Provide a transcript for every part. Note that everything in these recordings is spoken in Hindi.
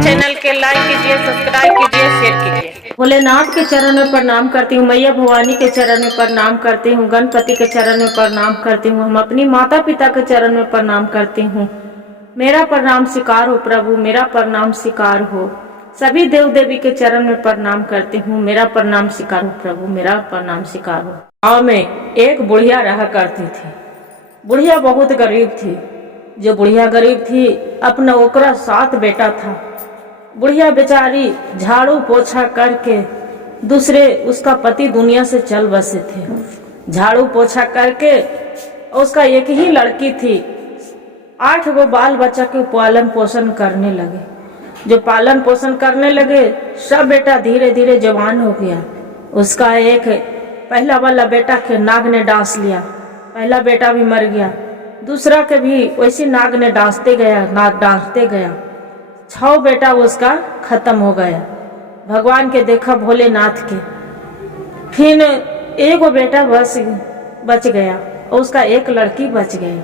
चैनल के लाइक कीजिए, सब्सक्राइब कीजिए, शेयर कीजिए। भोलेनाथ के चरण में प्रणाम करती हूँ, मैया भवानी के चरण में प्रणाम करती हूँ, गणपति के चरण में प्रणाम करती हूँ, हम अपनी माता पिता के चरण में प्रणाम करती हूँ। मेरा प्रणाम स्वीकार हो प्रभु, मेरा प्रणाम स्वीकार हो। सभी देव देवी के चरण में प्रणाम करती हूँ, मेरा प्रणाम स्वीकार हो प्रभु, मेरा प्रणाम स्वीकार हो। गाँव में एक बुढ़िया रहा करती थी। बुढ़िया बहुत गरीब थी। जो बुढ़िया गरीब थी, अपना ओकरा 7 बेटा था। बुढ़िया बेचारी झाड़ू पोछा करके, दूसरे उसका पति दुनिया से चल बसे थे। झाड़ू पोछा करके उसका एक ही लड़की थी। 8 गो बाल बच्चा के पालन पोषण करने लगे। जो पालन पोषण करने लगे, सब बेटा धीरे धीरे जवान हो गया। उसका एक पहला वाला बेटा के नाग ने डांस लिया, पहला बेटा भी मर गया। दूसरा के भी वैसे नाग ने डांसते गया। 6 बेटा उसका खत्म हो गया। भगवान के देखा, भोलेनाथ के। फिर एगो बेटा बच गया और उसका एक लड़की बच गई।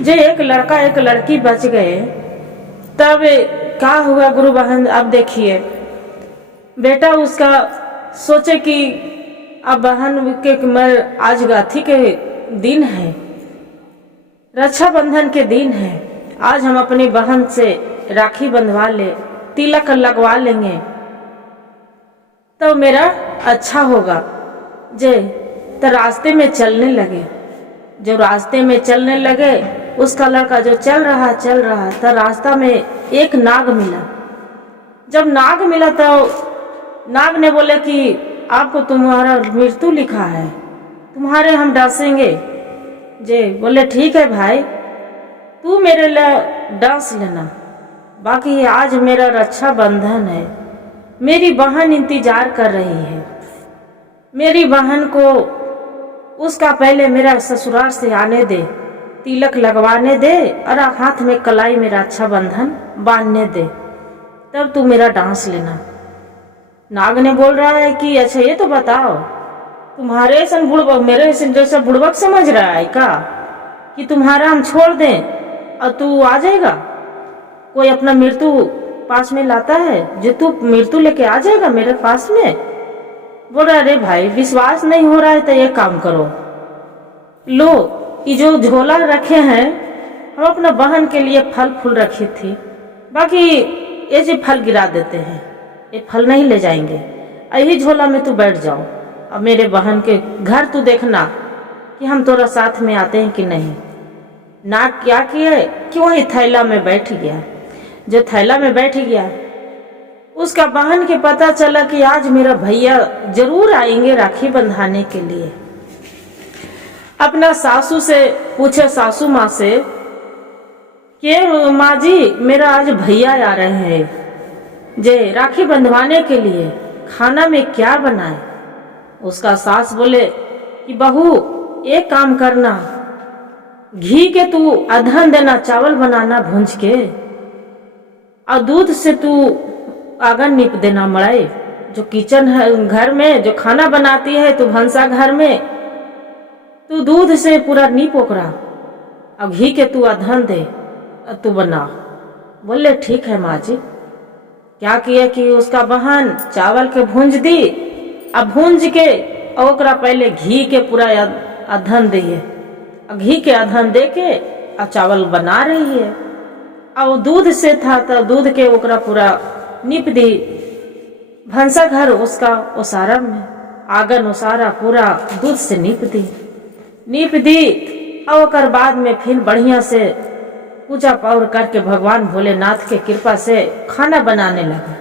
जो एक लड़का एक लड़की बच गए, तब क्या हुआ गुरु बहन? अब देखिए, बेटा उसका सोचे कि अब बहन के आज गाथी के दिन है, रक्षाबंधन के दिन है। आज हम अपनी बहन से राखी बंधवा ले, तिलक लगवा लेंगे तो मेरा अच्छा होगा। तो रास्ते में चलने लगे। जो रास्ते में चलने लगे, उसका लड़का जो चल रहा तो रास्ता में एक नाग मिला। जब नाग मिला तो नाग ने बोले कि आपको तुम्हारा मृत्यु लिखा है, तुम्हारे हम डांसेंगे। जे बोले ठीक है भाई, तू मेरे लिए डांस लेना, बाकी आज मेरा रक्षाबंधन है। मेरी बहन इंतजार कर रही है। मेरी बहन को उसका पहले मेरा ससुराल से आने दे, तिलक लगवाने दे और हाथ में कलाई में रक्षाबंधन बांधने दे, तब तू मेरा डांस लेना। नाग ने बोल रहा है कि अच्छा ये तो बताओ, तुम्हारे ऐसा बुड़बक मेरे जैसा बुड़बक समझ रहा है का कि तुम्हारा हम छोड़ दें और तू आ जाएगा? कोई अपना मृत्यु पास में लाता है जो तू मृत्यु लेके आ जाएगा मेरे पास में? बोल रहा अरे भाई, विश्वास नहीं हो रहा है तो ये काम करो, लो ये जो झोला रखे हैं, हम अपना बहन के लिए फल फूल रखी थी, बाकी ये जो फल गिरा देते हैं, ये फल नहीं ले जाएंगे। यही झोला में तू बैठ जाओ, अब मेरे बहन के घर तू देखना कि हम तोरा साथ में आते हैं कि नहीं। नाग क्या किए कि वही थैला में बैठ गया। जो थैला में बैठ गया, उसका बहन के पता चला कि आज मेरा भैया जरूर आएंगे राखी बंधाने के लिए। अपना सासू से पूछे, सासू माँ से कि माँ जी, मेरा आज भैया आ रहे हैं जे राखी बंधवाने के लिए, खाना में क्या बनाए? उसका सास बोले कि बहू एक काम करना, घी के तू अधन देना, चावल बनाना भूंज के, और दूध से तू आंगन नीप देना। मड़ाई जो किचन है घर में जो खाना बनाती है, तू भंसा घर में तू दूध से पूरा नीप ओकरा, और घी के तू अधन दे और तू बना। बोले ठीक है माँ जी। क्या किया कि उसका बहन चावल के भूंज दी, अब भूंज के ओकरा पहले घी के पूरा अधन दिए, घी के अधन दे के अब चावल बना रही है। और दूध से था तो दूध के ओकरा पूरा नीप दी। भंसा घर उसका ओसारा में, आंगन ओसारा पूरा दूध से नीप दी। और ओकर बाद में फिर बढ़िया से पूजा पाउर करके भगवान भोलेनाथ के कृपा से खाना बनाने लगा।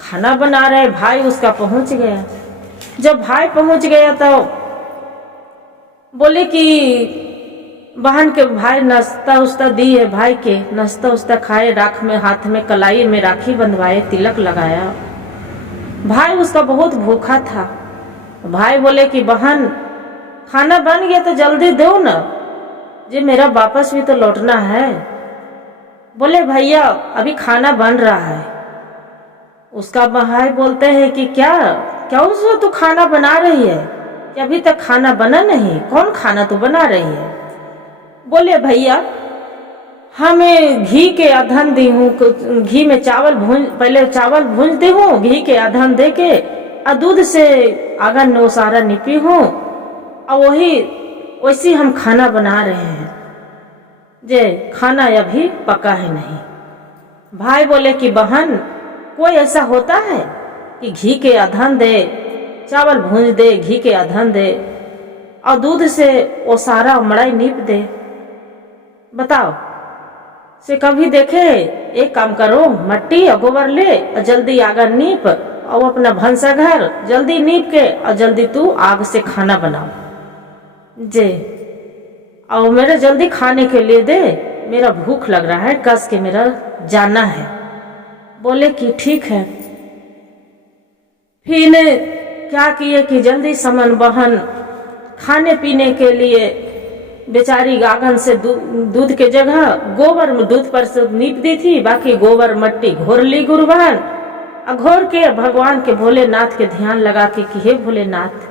खाना बना रहे, भाई उसका पहुंच गया। जब भाई पहुंच गया तो बोले कि बहन के भाई नाश्ता उस्ता दिए, भाई के नाश्ता उस्ता खाए, राख में हाथ में कलाई में राखी बंधवाए, तिलक लगाया। भाई उसका बहुत भूखा था। भाई बोले कि बहन खाना बन गया तो जल्दी दो ना, जी मेरा वापस भी तो लौटना है। बोले भैया अभी खाना बन रहा है। उसका भाई बोलते हैं कि क्या उसको तू खाना बना रही है कि अभी तक खाना बना नहीं? कौन खाना तू बना रही है? बोले भैया हमें घी के अधन दी हूँ, घी में पहले चावल भूनती हूँ घी के अधन दे के, और दूध से आगन में सारा निपी हूँ, और वैसी हम खाना बना रहे हैं। जे खाना अभी पका है नहीं। भाई बोले कि बहन, कोई ऐसा होता है कि घी के अधन दे, चावल भून दे, घी के अधन दे, और दूध से वो सारा मड़ाई नीप दे? बताओ से कभी देखे? एक काम करो, मट्टी और गोबर ले और जल्दी आग नीप, और अपना भंसा घर जल्दी नीप के और जल्दी तू आग से खाना बनाओ जे, और मेरे जल्दी खाने के लिए दे, मेरा भूख लग रहा है, कस के मेरा जाना है। बोले कि ठीक है। फिर क्या किए कि जल्दी समन बहन खाने पीने के लिए बेचारी आंगन से दूध के जगह गोबर में दूध पर से नीप दी थी, बाकी गोबर मट्टी घोर ली गुरु बहन, और घोर के भगवान के भोलेनाथ के ध्यान लगा के कि हे भोलेनाथ,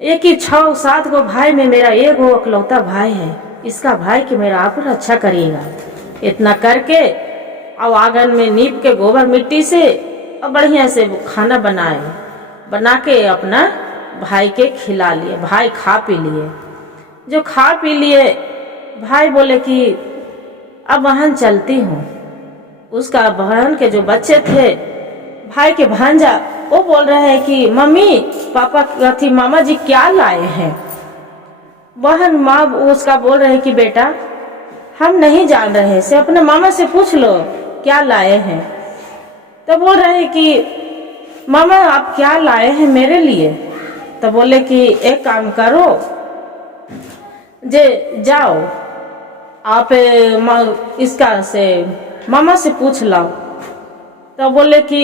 एक ही 6-7 गो भाई में मेरा एक गो अकलौता भाई है, इसका भाई कि मेरा आप रक्षा करिएगा। इतना करके और आंगन में नीप के गोबर मिट्टी से और बढ़िया से खाना बना के अपना भाई के खिला लिए। भाई खा पी लिए। जो खा पी लिए, भाई बोले कि अब बहन चलती हूँ। उसका बहन के जो बच्चे थे, भाई के भांजा, वो बोल रहे हैं कि मम्मी पापा मामा जी क्या लाए हैं? बहन माँ उसका बोल रहे हैं कि बेटा हम नहीं जान रहे, से अपने मामा से पूछ लो क्या लाए हैं। तो बोल रहे हैं कि मामा आप क्या लाए हैं मेरे लिए? तो बोले कि एक काम करो, जे जाओ आप इसका से मामा से पूछ लाओ। तो बोले कि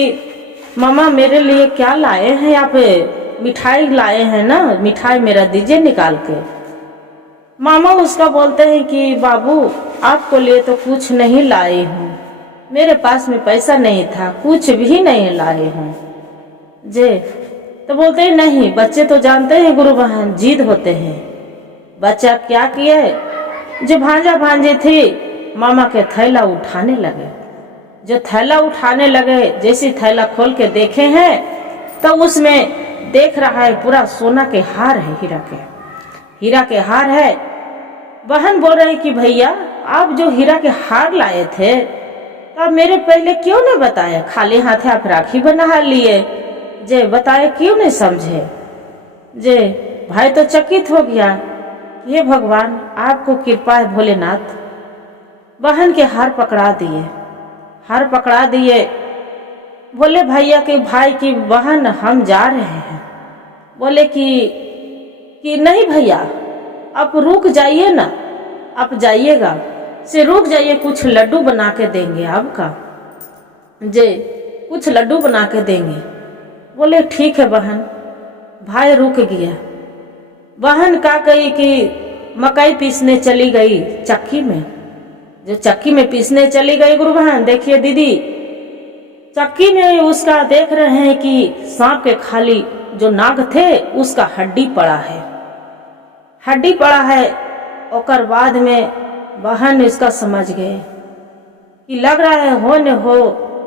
मामा मेरे लिए क्या लाए हैं? आप मिठाई लाए हैं ना, मिठाई मेरा दीजिए निकाल के। मामा उसका बोलते हैं कि बाबू आपको लिए तो कुछ नहीं लाए हूँ, मेरे पास में पैसा नहीं था, कुछ भी नहीं लाए हूँ जे। तो बोलते हैं नहीं, बच्चे तो जानते हैं गुरु बहन, जिद होते हैं। बच्चा क्या किए, जो भांजा भांजे थे मामा के थैला उठाने लगे। जो थैला उठाने लगे, जैसे थैला खोल के देखे हैं तो उसमें देख रहा है पूरा सोना के हार है, हीरा के हार है। बहन बोल रहे कि भैया आप जो हीरा के हार लाए थे तो मेरे पहले क्यों नहीं बताया? खाली हाथे आप राखी बना लिए, जे बताए क्यों नहीं समझे? जे भाई तो चकित हो गया, हे भगवान आपको कृपा है भोलेनाथ। बहन के हार पकड़ा दिए। बोले भैया के भाई की बहन हम जा रहे हैं। बोले कि नहीं भैया आप रुक जाइए ना, आप जाइएगा से रुक जाइए, कुछ लड्डू बना के देंगे आपका, जे कुछ लड्डू बना के देंगे। बोले ठीक है बहन। भाई रुक गया। बहन का कही कि मकई पीसने चली गई चक्की में। जो चक्की में पीसने चली गई गुरु बहन, देखिए दीदी चक्की में उसका देख रहे हैं कि सांप के खाली जो नाग थे उसका हड्डी पड़ा है। और बाद में बहन इसका समझ गए कि लग रहा है हो न हो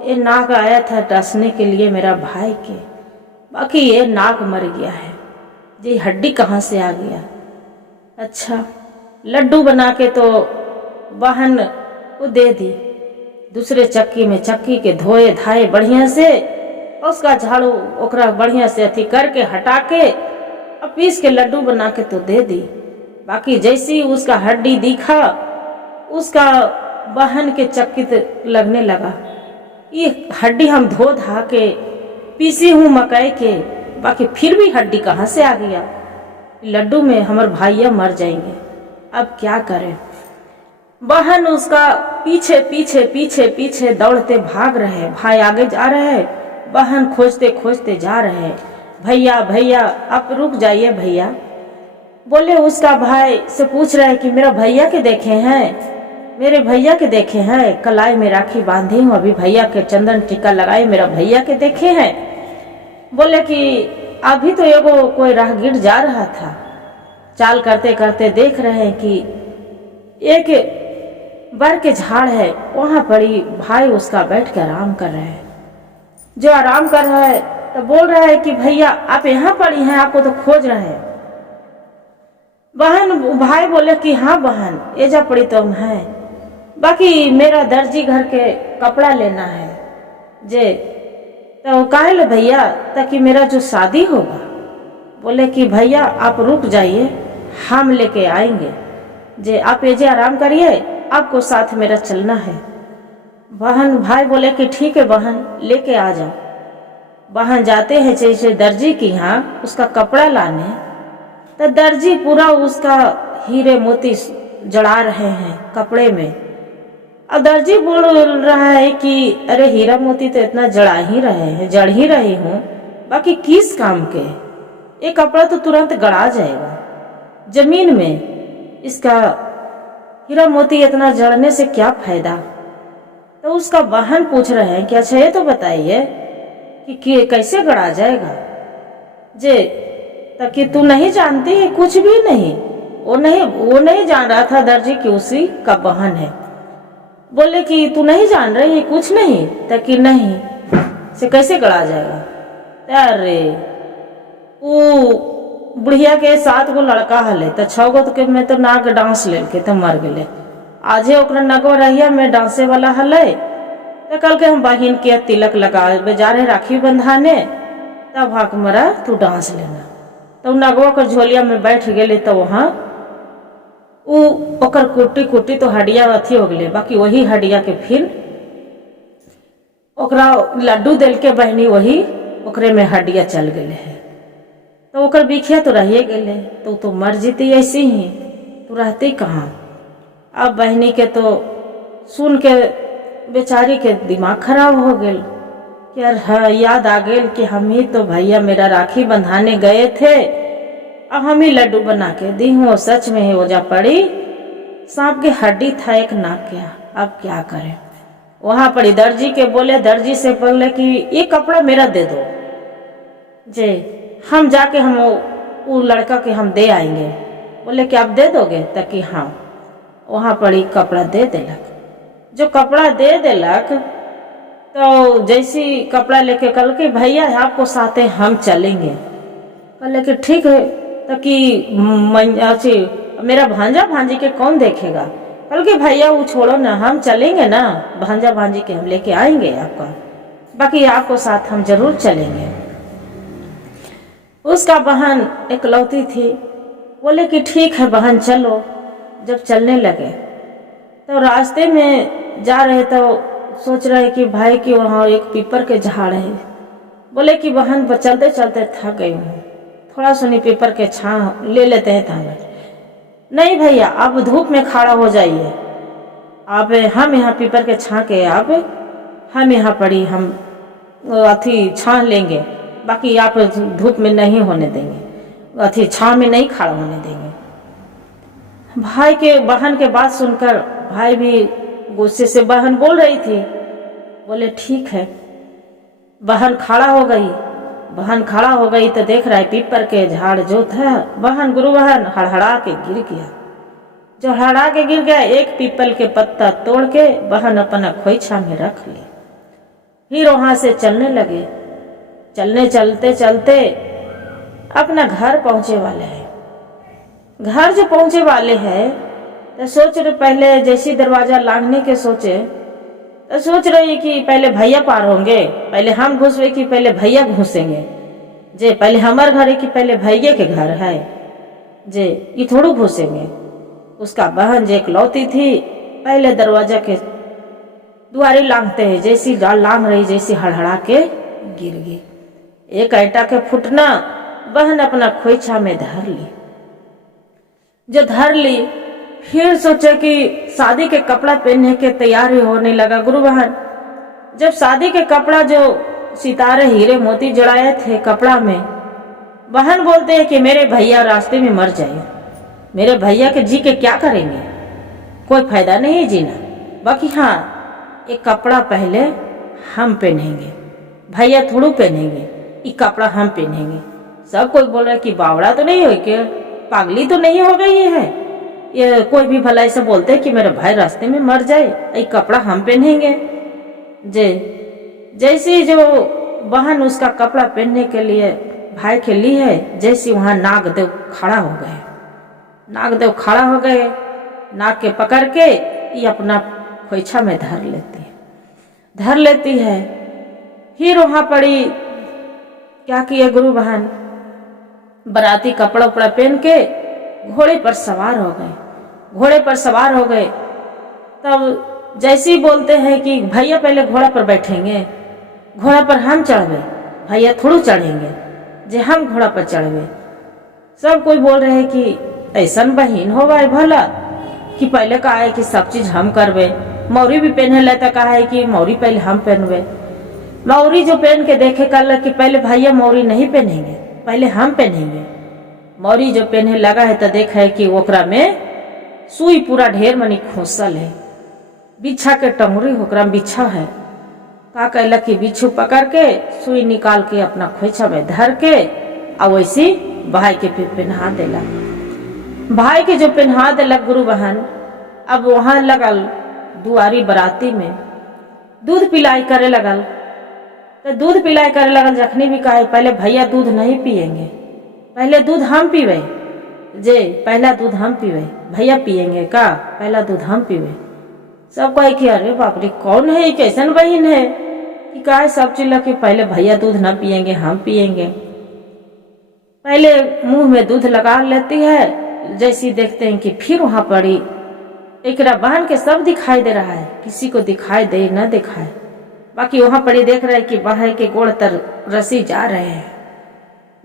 ये नाग आया था डसने के लिए मेरा भाई के, बाकी ये नाग मर गया है, ये हड्डी कहाँ से आ गया? अच्छा, लड्डू बना के तो बहन को दे दी। दूसरे चक्की में चक्की के धोए धाए बढ़िया से, उसका झाड़ू ओकरा बढ़िया से अथी करके हटा के अब पीस के लड्डू बना के तो दे दी। बाकी जैसी उसका हड्डी दिखा, उसका बहन के चकित लगने लगा, ये हड्डी हम धो धा के पीसी हूँ मकई के, बाकी फिर भी हड्डी कहाँ से आ गया? लड्डू में हमारे भाइया मर जाएंगे, अब क्या करें? बहन उसका पीछे पीछे पीछे पीछे दौड़ते भाग रहे। भाई आगे जा रहे, बहन खोजते खोजते जा रहे। भैया भैया आप रुक जाइए भैया। बोले उसका भाई से पूछ रहे कि मेरा भैया के देखे हैं? मेरे भैया के देखे हैं, कलाई में राखी बांधी हूँ, अभी भैया के चंदन टीका लगाए, मेरा भैया के देखे हैं? बोले कि अभी तो एगो कोई राहगीर जा रहा था, चाल करते करते देख रहे हैं कि एक बर के झाड़ है वहां पड़ी भाई उसका बैठ के आराम कर रहे हैं। जो आराम कर रहा है तो बोल रहा है कि भैया आप यहाँ पड़ी हैं, आपको तो खोज रहे हैं। बहन भाई बोले कि हाँ बहन एजा पड़ी तो है, बाकी मेरा दर्जी घर के कपड़ा लेना है जे, तो काहे ले भैया, ताकि मेरा जो शादी होगा। बोले कि भैया आप रुक जाइए, हम लेके आएंगे जे, आप एजे आराम करिए, आपको साथ मेरा चलना है। बहन भाई बोले कि ठीक है बहन लेके आ जाओ। बहन जाते हैं जैसे दर्जी की यहाँ उसका कपड़ा लाने, तो दर्जी पूरा उसका हीरे मोती जड़ा रहे हैं कपड़े में। अब दर्जी बोल रहा है कि अरे हीरा मोती तो इतना जड़ा ही रहे हैं, जड़ ही रही हूँ, बाकी किस काम के, ये कपड़ा तो तुरंत गड़ा जाएगा जमीन में, इसका हीरा मोती इतना जड़ने से क्या फायदा। तो उसका बहन पूछ रहे हैं कि अच्छा ये तो बताइए कि कैसे गड़ा जाएगा जे, ताकि तू नहीं जानती है कुछ भी नहीं। वो नहीं जान रहा था दर्जी की उसी का बहन है। बोले कि तू नहीं जान रही कुछ नहीं, ताकि नहीं से कैसे गड़ा जाएगा। अरे वो बुढ़िया के 7 गो लड़का हले तो 6 गो तो मैं तो नाक डांस ले के तो मर गए। आजे ओकरा नगवा रहिया में डांसे वाला हले, तो कल के हम बहिन के तिलक लगा जा रहे राखी बंधाने, तब हाक मरा तू डांस लेना। तो नगवा के झोलिया में बैठ गए, तो वहाँ ओकर कुटी कुटी तो हड्डिया अथी हो गए, बाकी वही हड्डिया के फिर ओकरा लड्डू दिल के बहनी वही ओकरे में हड्डिया चल गए है। तो ओकर बिखिया तो रहिए गए, तो मर जीती ऐसी ही, तो रहती कहाँ। अब बहनी के तो सुन के बेचारी के दिमाग खराब हो गए कि यार याद आ गए कि हम ही तो भैया मेरा राखी बंधाने गए थे, अब हम ही लड्डू बना के दी हूँ। सच में ही ओजा पड़ी सांप की हड्डी था एक नाक क्या, अब क्या करें। वहां पड़ी दर्जी के बोले, दर्जी से बोले कि ये कपड़ा मेरा दे दो जे, हम जाके हम वो लड़का के हम दे आएंगे। बोले कि आप दे दोगे, ताकि हाँ वहां पड़ी कपड़ा दे देलक। जो कपड़ा दे देलक तो जैसी कपड़ा लेके कल के भैया आपको साथे हम चलेंगे। कल के ठीक है, ताकि मेरा भांजा भांजी के कौन देखेगा। कल के भैया वो छोड़ो ना, हम चलेंगे ना, भांजा भांजी के हम लेके आएंगे आपका, बाकी आपको साथ हम जरूर चलेंगे। उसका बहन इकलौती थी, बोले कि ठीक है बहन चलो। जब चलने लगे तो रास्ते में जा रहे तो सोच रहे कि भाई कि वहाँ एक पीपर के झाड़ है। बोले कि बहन चलते चलते थक गई हूँ, थोड़ा सुनी पीपर के छांव ले लेते हैं थामे। नहीं भैया आप धूप में खड़ा हो जाइए, आप हम यहाँ पीपर के छां के आप हम यहाँ पड़ी हम अथी छां लेंगे, बाकी आप धूप में नहीं होने देंगे, अथी छां में नहीं खड़ा होने देंगे। भाई के बहन के बात सुनकर भाई भी गुस्से से, बहन बोल रही थी, बोले ठीक है। बहन खड़ा हो गई, बहन खड़ा हो गई तो देख रहा है पीपर के झाड़ जो था, बहन गुरु बहन हड़हड़ा के गिर गया। जो हड़हड़ा के गिर गया, एक पीपल के पत्ता तोड़ के बहन अपना खोइछा में रख ली। फिर वहां से चलने लगे। चलने चलते चलते अपना घर पहुंचे वाले हैं। घर जो पहुंचे वाले हैं तो सोच रहे, पहले जैसी दरवाजा लांघने के सोचे तो सोच रही कि पहले भैया पार होंगे, पहले हम घुसवे कि पहले भैया घुसेंगे, जे पहले हमारे घर है कि पहले भैया के घर है, जे ये थोड़ू घुसेंगे। उसका बहन जे इकलौती थी, पहले दरवाजा के दुआरे लांघते हैं, जैसी लांघ रही जैसी हड़हड़ा के गिर गई। एक ईंटा के फुटना बहन अपना खोइछा में धर ली। जो धर ली फिर सोचे कि शादी के कपड़ा पहनने के तैयारी होने लगा। गुरु बहन जब शादी के कपड़ा जो सितारे हीरे मोती जड़ाए थे कपड़ा में, बहन बोलते हैं कि मेरे भैया रास्ते में मर जाए, मेरे भैया के जी के क्या करेंगे, कोई फायदा नहीं जीना, बाकी हाँ एक कपड़ा पहले हम पहनेंगे, भैया थोड़ू पहनेंगे, ये कपड़ा हम पहनेंगे। सब कोई बोल रहा है कि बावड़ा तो नहीं हो, कि पागली तो नहीं हो गई है, ये कोई भी भलाई से बोलते हैं कि मेरा भाई रास्ते में मर जाए, ये कपड़ा हम पहनेंगे। जे जैसे जो बहन उसका कपड़ा पहनने के लिए भाई के लिए है, जैसे वहां नागदेव खड़ा हो गए। नागदेव खड़ा हो गए, नाग के पकड़ के ये अपना खोइछा में धर लेती है। फिर वहां पड़ी क्या किए गुरु बहन, बराती कपड़ा उपड़ा पहन के घोड़े पर सवार हो गए। तब जैसे ही बोलते हैं कि भैया पहले घोड़ा पर बैठेंगे, घोड़ा पर हम चढ़वे, भैया थोड़ू चढ़ेंगे जे हम घोड़ा पर चढ़वे। सब कोई बोल रहे हैं कि ऐसन बहिन हो भाई भला कि पहले कहा है कि सब चीज हम करवे। मौरी भी पहने लेता कहा है कि मौरी पहले हम पहनवे। मौरी जो पहन के देखे कल कि पहले भैया मौरी नहीं पहनेंगे, पहले हम पहनेंगे। मौरी जो पहने लगा है तो देखा है कि ओकरा में सुई पूरा ढेर मनी खोसल है, बिच्छा के टंगरी ओकरा में बिच्छा है। का कहला कि बिच्छू पकड़ के सुई निकाल के अपना खोइछा में धर के और वैसी भाई के फिर पहना देला। भाई के जो पहना देला गुरु बहन, अब वहां लगल दुआरी बराती में दूध पिलाई करे लगल। तो दूध पिलाई करे लगल, जखनी भी कहे पहले भैया दूध नहीं पिएंगे, पहले दूध हम पीवे, जे पहला दूध हम पीवे, भैया पिएंगे का, पहला दूध हम पीवे। सब कहे कि अरे बाप रे कौन है, कैसन बहन है कि कहे सब चिल्ला कि पहले भैया दूध ना पिएंगे हम पिएंगे। पहले मुंह में दूध लगा लेती है, जैसी देखते हैं कि फिर वहां पड़ी एकरा बहन के सब दिखाई दे रहा है, किसी को दिखाई दे न दिखाए। बाकी वहां पड़ी देख रहे हैं कि बहन के गोड़ तर रसी जा रहे हैं,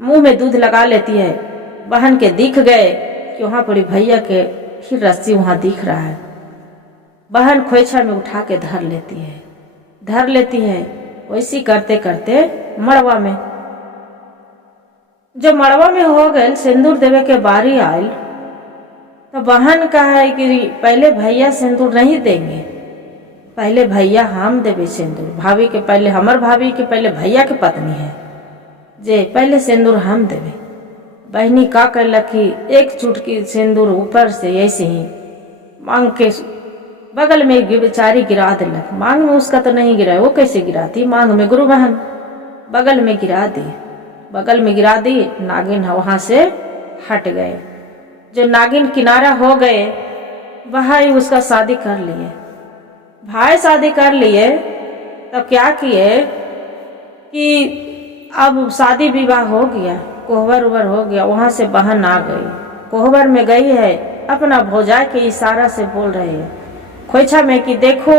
मुंह में दूध लगा लेती है। बहन के दिख गए कि वहां पड़ी भैया के फिर रस्सी वहां दिख रहा है। बहन खोइछा में उठा के धर लेती है। वैसी करते करते मड़वा में, जब मड़वा में हो गए सिंदूर देवे के बारी आयल, तो बहन कहा है कि पहले भैया सिंदूर नहीं देंगे, पहले भैया हम देवे सिंदूर। भाभी के पहले, हमर भाभी के पहले भैया के पत्नी है जे पहले सिंदूर हम देवे। बहनी का कहला कि एक चुटकी सिंदूर ऊपर से ऐसे ही मांग के बगल में बेचारी गिरा दिलक। मांग में उसका तो नहीं गिरा, वो कैसे गिराती मांग में गुरु बहन, बगल में गिरा दी। नागिन वहां से हट गए। जो नागिन किनारा हो गए, भाई उसका शादी कर लिए। तब क्या किए कि अब शादी विवाह हो गया, कोहबर उबर हो गया। वहां से बहन आ गई, कोहबर में गई है, अपना भौजाई के इशारा से बोल रहे है खोइछा में कि देखो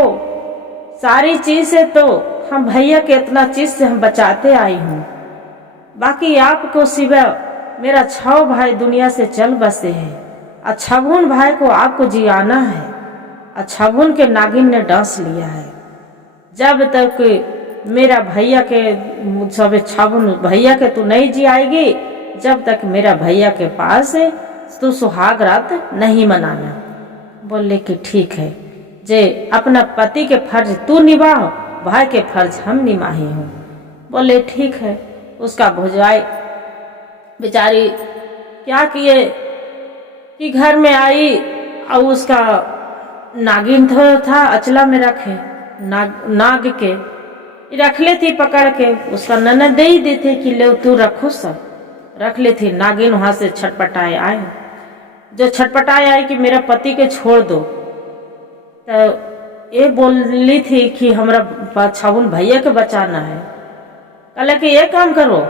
सारी चीज से तो हम भैया के इतना चीज से हम बचाते आई हूँ, बाकी आपको सिवा मेरा 6 भाई दुनिया से चल बसे हैं। अच्छाभुन भाई को आपको जियाना है। अच्छाभुन के नागिन ने डस लिया है। जब तक मेरा भैया के सब छाबुन भैया के तू नहीं जियाएगी, जब तक मेरा भैया के पास है तू सुहाग रात नहीं मनाना। बोले कि ठीक है, जे अपना पति के फर्ज तू निभाओ, भाई के फर्ज हम निभाही हूँ। बोले ठीक है। उसका भौजाई बेचारी क्या किए कि घर में आई और उसका नागिन था अचला में रखे, नाग के रख ले थी पकड़ के। उसका ननद दे ही देते कि ले तू रखो, सब रख ले थी। नागिन वहां से छटपटाए आए, जो छटपटाए आए कि मेरा पति के छोड़ दो। तो ये बोली थी कि हमरा छाबुन भैया के बचाना है। कहला कि ये काम करो,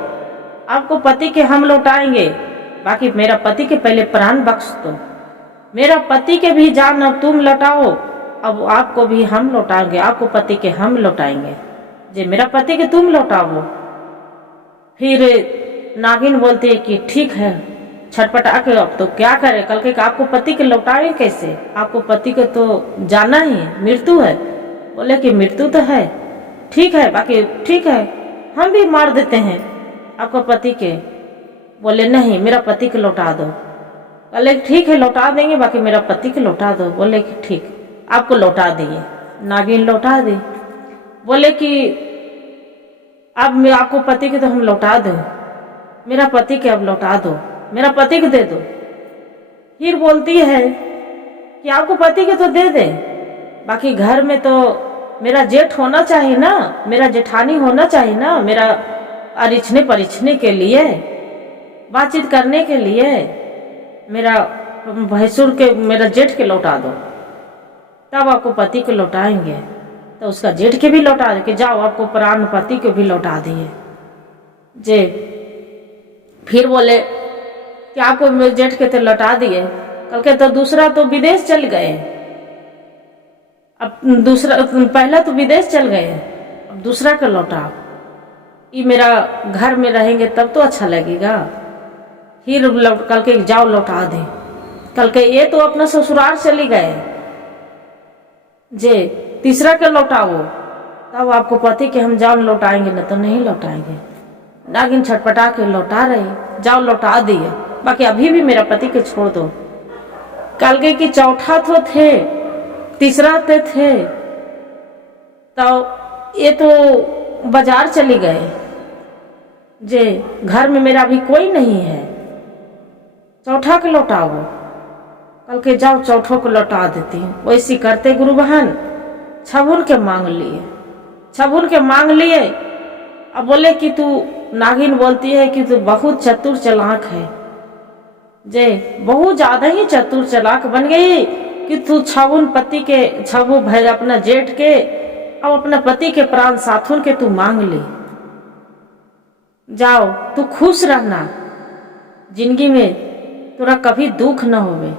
आपको पति के हम लौटाएंगे, बाकी मेरा पति के पहले प्राण बख्श दो। मेरा पति के भी जान अब तुम लौटाओ, अब आपको भी हम लौटाएंगे, आपको पति के हम लौटाएंगे, जे मेरा पति के तुम लौटाओ। फिर नागिन बोलती है कि ठीक है। छटपटा के अब तो क्या करे, कल के आपको पति के लौटाए कैसे, आपको पति के तो जाना ही मृत्यु है। बोले कि मृत्यु तो है, ठीक है, बाकी ठीक है हम भी मार देते हैं आपको पति के। बोले नहीं, मेरा पति के लौटा दो। बोले ठीक है लौटा देंगे, बाकी मेरा पति के लौटा दो। बोले कि ठीक, आपको लौटा दिए। नागिन लौटा दी। बोले कि अब मैं आपको पति के तो हम लौटा दो, मेरा पति के अब लौटा दो, मेरा पति के दे दो। फिर बोलती है कि आपको पति के तो दे दे, बाकी घर में तो मेरा जेठ होना चाहिए ना, मेरा जेठानी होना चाहिए ना, मेरा अरिछने परिछने के लिए, बातचीत करने के लिए मेरा भैंसुर के, मेरा जेठ के लौटा दो, तब आपको पति को लौटाएंगे। तो उसका जेठ के भी लौटा दे कि जाओ आपको प्राण पति को भी लौटा दिए। जे फिर बोले कि आपको मेरे जेठ के तो लौटा दिए, कल के तो दूसरा तो विदेश चल गए, अब दूसरा, पहला तो विदेश चल गए, अब दूसरा का लौटा, ये मेरा घर में रहेंगे तब तो अच्छा लगेगा। फिर कल के जाओ लौटा दे, कल के ये तो अपना ससुराल चली गए, जे तीसरा के लौटाओ, तब आपको पति के हम जान लौटाएंगे, न तो नहीं लौटाएंगे। नागिन छटपटा के लौटा रही, जाओ लौटा दिए, बाकी अभी भी मेरा पति के छोड़ दो। कल के कि चौथा तो थे, तीसरा थे, तो ये तो बाजार चली गए, जे घर में मेरा अभी कोई नहीं है, चौथा के लौटाओ, कल के जाओ चौथों को लौटा देती। वैसी करते गुरु बहन छबुल के मांग लिए, छबुल के मांग लिए। अब बोले कि तू, नागिन बोलती है कि तू बहुत चतुर चालाक है, जे बहुत ज्यादा ही चतुर चालाक बन गई कि तू छबुल पति के, छबु भाई अपना जेठ के और अपना पति के प्राण साथुन के तू मांग ली। जाओ तू खुश रहना, जिंदगी में तोरा कभी दुख न होवे।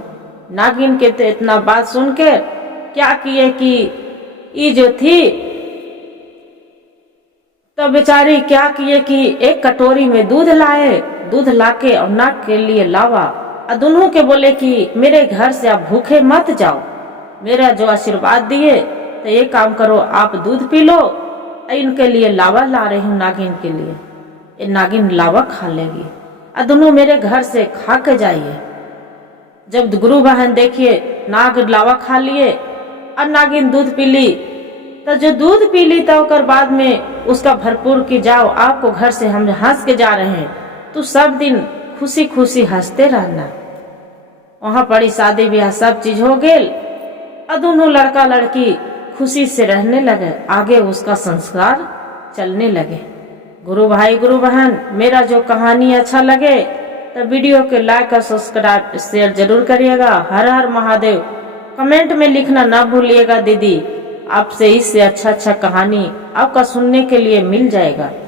नागिन के तो इतना बात सुन के क्या किए कि ये जो थी तो बेचारी क्या किए कि एक कटोरी में दूध लाए, दूध लाके और नाग के लिए लावा, और दोनों के बोले कि मेरे घर से आप भूखे मत जाओ, मेरा जो आशीर्वाद दिए तो ये काम करो, आप दूध पी लो, इनके लिए लावा ला रही हूँ नागिन के लिए, ये नागिन लावा खा लेगी, और दोनों मेरे घर से खा के जाइए। जब गुरु बहन देखिए नाग लावा खा लिए और नागिन दूध पी ली, तो जो दूध पी ली तो कर बाद में उसका भरपूर की जाओ, आपको घर से हम हंस के जा रहे हैं, तो सब दिन खुशी खुशी हंसते रहना। वहां पड़ी शादी ब्याह सब चीज हो गए, और दोनों लड़का लड़की खुशी से रहने लगे, आगे उसका संस्कार चलने लगे। गुरु भाई गुरु बहन, मेरा जो कहानी अच्छा लगे तो वीडियो के लाइक और सब्सक्राइब शेयर जरूर करिएगा। हर हर महादेव कमेंट में लिखना ना भूलिएगा। दीदी आपसे इससे अच्छा कहानी आपका सुनने के लिए मिल जाएगा।